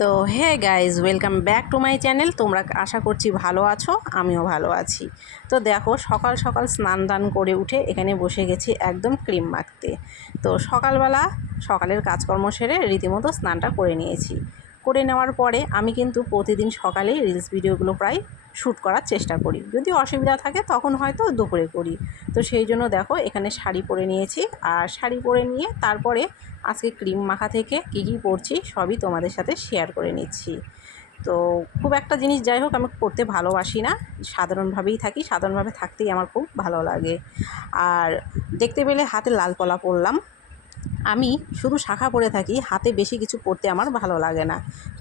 তো hey guys, welcome back to my channel. তোমরা আশা করছি ভালো আছো, আমিও ভালো আছি। তো দেখো, সকাল সকাল স্নান দান করে উঠে এখানে বসে গেছি একদম ক্রিম মাখতে। তো সকালবেলা সকালের কাজকর্ম সেরে রীতিমতো স্নানটা করে নিয়েছি। করে নেওয়ার পরে আমি কিন্তু প্রতিদিন সকালেই রিলস ভিডিওগুলো প্রায় শ্যুট করার চেষ্টা করি। যদি অসুবিধা থাকে তখন হয়তো দুপুরে করি। তো সেই জন্য দেখো, এখানে শাড়ি পরে নিয়েছি। আর শাড়ি পরে নিয়ে তারপরে আজকে ক্রিম মাখা থেকে কী কী করছি সবই তোমাদের সাথে শেয়ার করে নিচ্ছি। তো খুব একটা জিনিস, যাই হোক, আমি করতে ভালোবাসি না, সাধারণভাবেই থাকি, সাধারণভাবে থাকতেই আমার খুব ভালো লাগে। আর দেখতে পেলে হাতে লাল পলা পরলাম। আমি শুধু শাখা পরে থাকি, হাতে বেশি কিছু পরতে আমার ভালো লাগে না।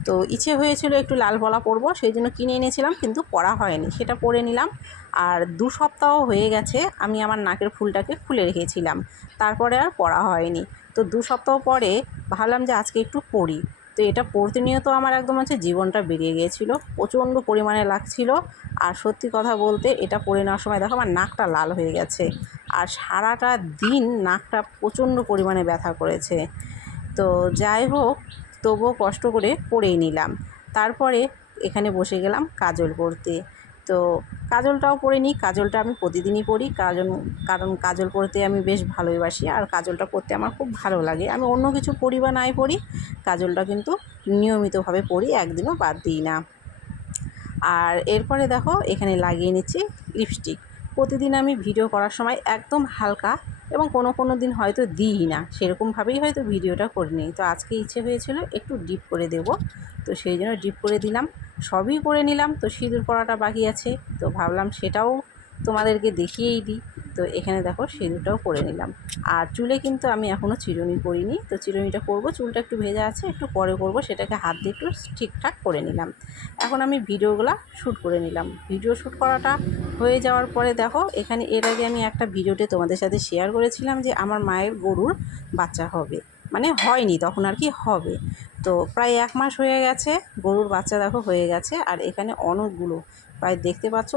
তো ইচ্ছে হয়েছিল একটু লাল পলা পরবো, সেই জন্য কিনে এনেছিলাম, কিন্তু পরা হয়নি, সেটা পরে নিলাম। আর 2 সপ্তাহ হয়ে গেছে আমি আমার নাকের ফুলটাকে খুলে রেখেছিলাম, তারপরে আর পরা হয়নি। তো 2 সপ্তাহ পরে ভাবলাম যে আজকে একটু পরি। তো এটা পরতে নিয়ে তো আমার একদম জীবনটা বেরিয়ে গিয়েছিল, প্রচণ্ড পরিমাণে লাগছিল। আর সত্যি কথা বলতে, এটা পরে নেওয়ার সময় দেখো আমার নাকটা লাল হয়ে গেছে। আর সারাটা দিন নাকটা প্রচণ্ড পরিমাণে ব্যথা করেছে। তো যাই হোক, তবুও কষ্ট করে পরেই নিলাম। তারপরে এখানে বসে গেলাম কাজল পরতে। তো কাজলটাও পরে নিই। কাজলটা আমি প্রতিদিনই পরি, কারণ কাজল পরতে আমি বেশ ভালোবাসি। আর কাজলটা পরতে আমার খুব ভালো লাগে। আমি অন্য কিছু পরি বা নাই পরি, কাজলটা কিন্তু নিয়মিতভাবে পরি, একদিনও বাদ দিই না। আর এরপরে দেখো, এখানে লাগিয়ে নিচ্ছি লিপস্টিক। প্রতিদিন আমি ভিডিও করার সময় একদম হালকা, এবং কোনো দিন হয়তো দিই না, সেরকমভাবেই হয়তো ভিডিওটা করে নিই। তো আজকে ইচ্ছে হয়েছিল একটু ডিপ করে দেব, তো সেই জন্য ডিপ করে দিলাম। সবই করে নিলাম। তো সিঁদুর পরাটা বাকি আছে, তো ভাবলাম সেটাও তোমাদেরকে দেখিয়েই দিই। তো এখানে দেখো, সিঁদুরটাও করে নিলাম। আর চুলে কিন্তু আমি এখনও চিরুনি করিনি। তো চিরুনিটা করব, চুলটা একটু ভেজা আছে, একটু পরে করব, সেটাকে হাত দিয়ে একটু ঠিকঠাক করে নিলাম। এখন আমি ভিডিওগুলো শ্যুট করে নিলাম। ভিডিও শ্যুট করাটা হয়ে যাওয়ার পরে দেখো, এখানে এর আগে আমি একটা ভিডিওতে তোমাদের সাথে শেয়ার করেছিলাম যে আমার মায়ের গরুর বাচ্চা হবে, মানে হয়নি তখন আর কি, হবে। তো প্রায় 1 মাস হয়ে গেছে, গরুর বাচ্চা দেখো হয়ে গেছে। আর এখানে অনেকগুলো, প্রায় দেখতে পাচ্ছ,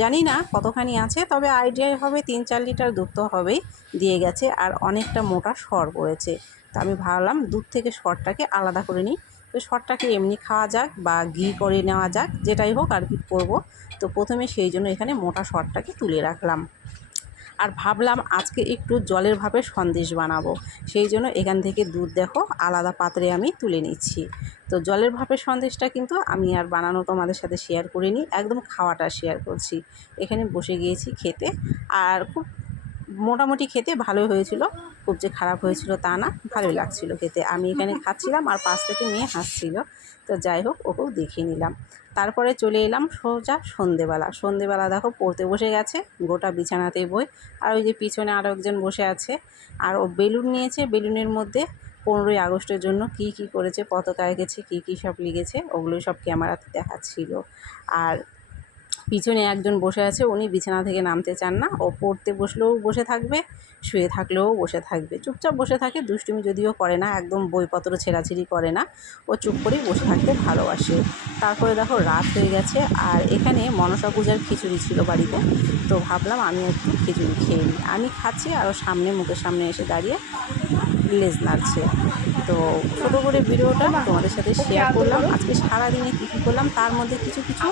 জানি না কতখানি আছে, তবে আইডিয়া হবে 3-4 লিটার দুধ তো হবেই, দিয়ে গেছে। আর অনেকটা মোটা সর পড়েছে। তো আমি ভাবলাম দুধ থেকে সরটাকে আলাদা করে নিই। তো সরটাকে এমনি খাওয়া যাক বা ঘি করে নেওয়া যাক, যেটাই হোক আর কি করবো। তো প্রথমে সেই জন্য এখানে মোটা সরটাকে তুলে রাখলাম। আর ভাবলাম আজকে একটু জলের ভাপে সন্দেশ বানাবো, সেই জন্য এখান থেকে দুধ দেখো আলাদা পাত্রে আমি তুলে নিচ্ছি। তো জলের ভাপের সন্দেশটা কিন্তু আমি আর বানানো তোমাদের সাথে শেয়ার করিনি, একদম খাওয়াটা শেয়ার করছি। এখানে বসে গিয়েছি খেতে। আর খুব মোটামুটি খেতে ভালোই হয়েছিল, খুব যে খারাপ হয়েছিল তা না, ভালোই লাগছিল খেতে। আমি এখানে খাচ্ছিলাম আর পাশ থেকে মেয়ে হাসছিল। তো যাই হোক, ওকেও দেখিয়ে নিলাম। তারপরে চলে এলাম সোজা সন্ধেবেলা দেখো পড়তে বসে গেছে, গোটা বিছানাতে বই। আর ওই যে পিছনে আরও একজন বসে আছে। আর ও বেলুন নিয়েছে, বেলুনের মধ্যে 15ই আগস্টের জন্য কী কী করেছে, পতাকা এঁকেছে, কী কী সব লিখেছে, ওগুলোই সব ক্যামেরাতে দেখাচ্ছিল। আর পিছনে একজন বসে আছে, উনি বিছানা থেকে নামতে চান না। ও পড়তে বসলেও বসে থাকবে, শুয়ে থাকলেও বসে থাকবে, চুপচাপ বসে থাকে। দুষ্টুমি যদিও করে না, একদম বইপত্র ছেঁড়াছিঁড়ি করে না, ও চুপ করেই বসে থাকতে ভালোবাসে। তারপরে দেখো রাত হয়ে গেছে। আর এখানে মনসা পূজার খিচুড়ি ছিল বাড়িতে। তো ভাবলাম আমি একটু খিচুড়ি খেয়ে নিই। আমি খাচ্ছি আর ও সামনে, মুখের সামনে এসে দাঁড়িয়ে লেজ নাড়ছে। তো ছোটো করে ভিডিওটা তোমাদের সাথে শেয়ার করলাম। আজকে সারাদিনে কী কী করলাম তার মধ্যে কিছু কিছু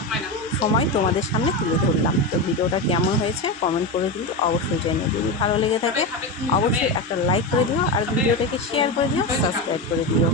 সময় তোমাদের সামনে তুলে ধরলাম। তো ভিডিওটা কেমন হয়েছে কমেন্ট করে কিন্তু অবশ্যই জানিও। যদি ভালো লেগে থাকে অবশ্যই একটা লাইক করে দিও, আর ভিডিওটাকে শেয়ার করে দিও, সাবস্ক্রাইব করে দিও।